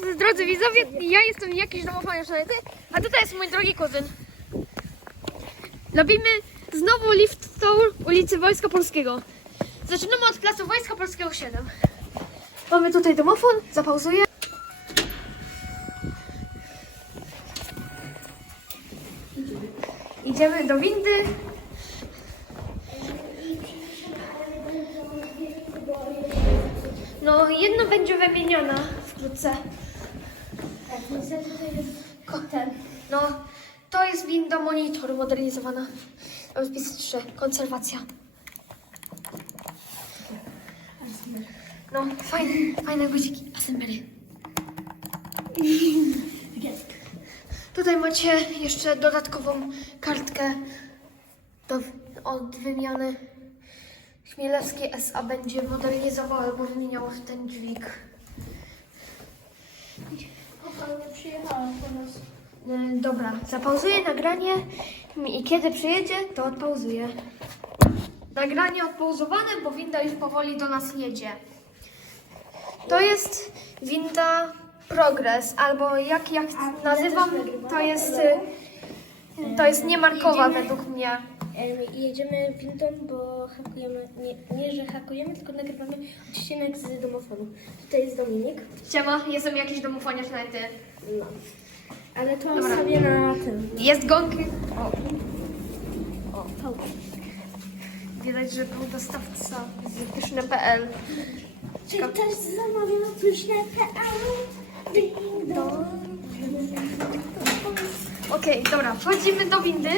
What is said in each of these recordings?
was, drodzy widzowie, ja jestem jakiś domofoniarz a tutaj jest mój drogi kuzyn. Robimy znowu lift tour ulicy Wojska Polskiego. Zaczynamy od placu Wojska Polskiego 7. Mamy tutaj domofon, zapauzuję. Idziemy do windy. No, jedna będzie wymieniona wkrótce. Kotel. No, to jest winda monitor modernizowana. Rozpis 3, konserwacja. No, fajne, fajne guziki, asembly. Tutaj macie jeszcze dodatkową kartkę do, od wymiany. Chmielewskie SA będzie modernizował albo wymieniał ten dźwig. Po nas. Y, Dobra, zapauzuję nagranie i kiedy przyjedzie, to odpauzuję. Nagranie odpauzowane, bo winda już powoli do nas jedzie. To jest winda Progress, albo jak, nazywam, to jest, y, to jest niemarkowa według mnie. I jedziemy windą, bo hakujemy, nie, nie że hakujemy, tylko nagrywamy odcinek z domofonu. Tutaj jest Dominik. Siema, jestem jakiś domofoniarz na ty. No. Ale to Dobra. sobie na tym. Jest gong. O, O, widać, że był dostawca z pyszne.pl. Czy ktoś zamawiał pyszne PL? Ding dong. Okej, dobra, wchodzimy do windy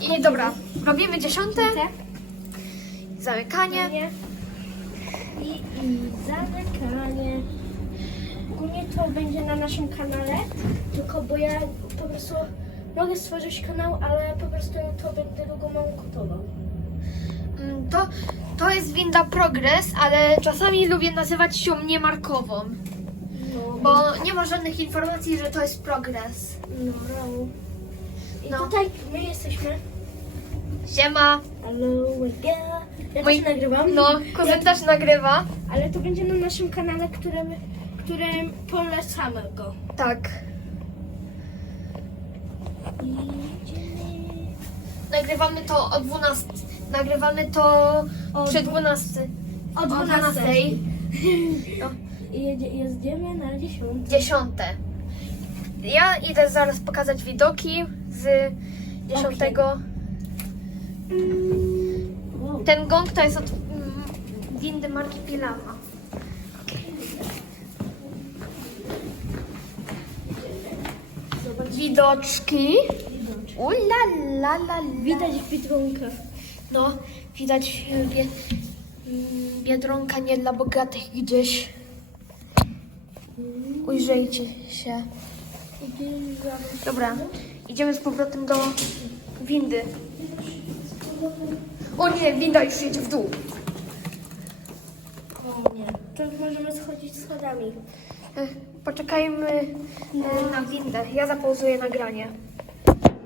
i dobra, robimy dziesiąte, zamykanie. Nie. I, I zamykanie. Ogólnie to będzie na naszym kanale, tylko bo ja po prostu mogę stworzyć kanał, ale po prostu to będę długo mam gotował. Mm, To, to jest winda Progress, ale czasami lubię nazywać ją niemarkową, No, bo nie ma żadnych informacji, że to jest Progress. no, no. I No. tutaj my jesteśmy. Siema. Hello again. Ja Mój- też nagrywam. No, kuzyn też nagrywa. Ale to będzie na naszym kanale, którym, którym polecamy go. Tak. Nagrywamy to o 12. Nagrywamy to O przy dwu- 12. O O 12. 12. No. I jedzie, jedziemy na 10. Dziesiąte. Ja idę zaraz pokazać widoki z dziesiątego. Wow. Ten gong to jest od mm, windy marki Pilama. Widoczki. Ula la la la. Widać Biedronkę. No, widać e, bie, mm, Biedronka nie dla bogatych gdzieś. Ujrzyjcie się. Dobra, idziemy z powrotem do windy. O nie, winda już jedzie w dół. O nie. To możemy schodzić schodami. E, Poczekajmy e, na windę. Ja zapauzuję nagranie.